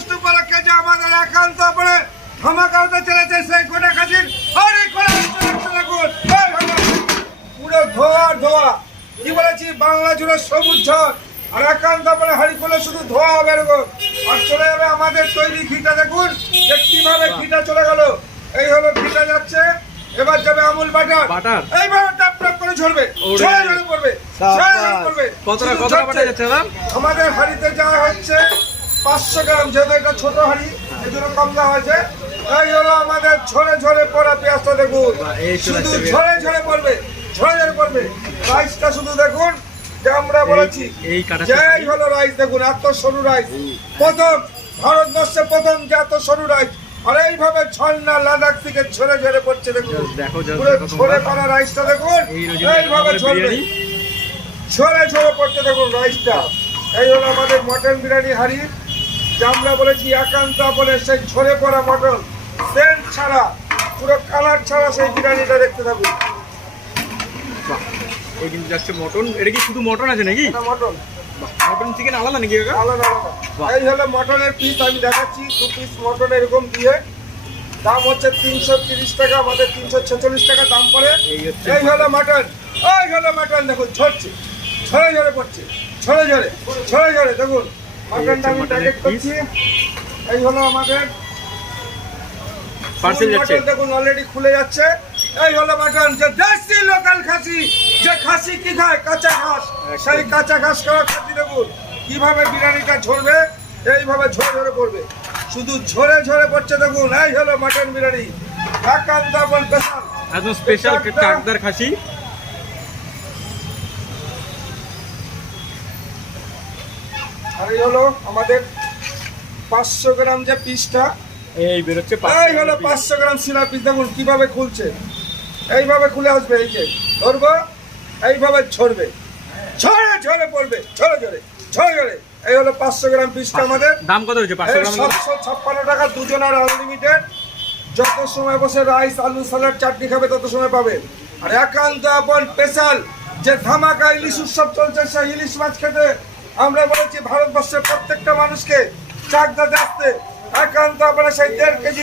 August উপলক্ষে যে আমাদের একান্ত পরে ধামাকা হতে চলেছে সেই গোটা খাসির পুরো ধোয়া ধোয়া কি বলেছি বাংলা জুড়ে সবুজ ঝড় আর একান্ত পরে হাড়ি খুলে শুধু ধোয়া হবে এরকম আর চলে যাবে আমাদের তৈরি ঘিটা। দেখুন যে কিভাবে ঘিটা চলে গেল। এই হলো ঘিটা যাচ্ছে, এবার যাবে আমুল বাটার। এইভাবে টপ টপ করে ঝরবে, ঝরে পড়বে। কতটা বাটার যাচ্ছে দাদা? আমাদের হাড়িতে যাওয়া হচ্ছে 500 গ্রাম, যেহেতু এটা ছোট হাড়ি এই জন্য কম দেওয়া হয়েছে। এই হলো আমাদের ঝরে ঝরে পড়া পেঁয়াজটা। দেখুন শুধু ঝরে ঝরে পড়বে, ঝরে ঝরে পড়বে। রাইসটা শুধু দেখুন যে আমরা বলেছি এই হলো রাইস। দেখুন এত সরু রাইস, প্রথম ভারতবর্ষে প্রথম যে এত সরু রাইস। আর এইভাবে ঝর্ণা লাদাখ থেকে ঝরে ঝরে পড়ছে। দেখুন পুরো ঝরে পড়া রাইসটা দেখুন এইভাবে ঝরবে, ঝরে ঝরে পড়ছে। দেখুন রাইসটা। এই হলো আমাদের মটন বিরিয়ানি হাড়ি, যে আমরা বলেছি একান্ত বলে সেই ঝরে পড়া মটন, সেন্ট ছাড়া, পুরো কালার ছাড়া সেই বিরিয়ানিটা দেখতে থাকুন। এই কিন্তু যাচ্ছে মটন। এটা কি শুধু মটন আছে নাকি? মটন, মটন চিকেন আলাদা নাকি? আলাদা আলাদা। এই হলো মটনের পিস, আমি দেখাচ্ছি 2 পিস মটন এরকম দিয়ে। দাম হচ্ছে 330 টাকা, আমাদের 346 টাকা দাম পড়ে। এই হলো মটন, এই হলো মটন। দেখুন ঝরছে, ঝরে ঝরে পড়ছে, ঝরে ঝরে ঝরে ঝরে। দেখুন মটনটা আমি প্যাকেট করছি। এই হলো আমাদের পার্সেল যাচ্ছে। দেখুন অলরেডি খুলে যাচ্ছে। এই হলো মটন, যে দেশি লোকাল খাসি, যে খাসি কি খায় কাঁচা ঘাস, সেই কাঁচা ঘাস খাওয়া খাসি। দেখুন কিভাবে বিরিয়ানিটা ঝরবে, এইভাবে ঝরে ঝরে পড়বে, শুধু ঝরে ঝরে পড়ছে। দেখুন এই হলো মটন বিরিয়ানি একান্ত স্পেশাল, একদম স্পেশাল টাকদার খাসি। আর এই হলো আমাদের 500 গ্রাম যে পিসটা, এই বেরোচ্ছে। এই হলো 500 গ্রাম সিনা পিস। দেখুন কিভাবে খুলছে, এইভাবে খুলে আসবে। এই যে ধরবো, এইভাবে ঝরবে, ঝরে ঝরে পড়বে, ঝরে ঝরে ঝরে ঝরে। এই হলো 500 গ্রাম পিসটা আমাদের। দাম কত হচ্ছে? 500 গ্রাম 756 টাকা, দুজনের আনলিমিটেড। যত সময় বসে রাইস আলু সালাড চাটনি খাবে তত সময় পাবে। আর একান্ত আপন স্পেশাল যে ধামাকা ইলিশ উৎসব চলছে, সেই ইলিশ মাছ খেতে আমরা বলেছি ভারতবর্ষের প্রত্যেকটা মানুষকে চাকদাতে আসতে। একান্ত আপন সেই 1.5 কেজি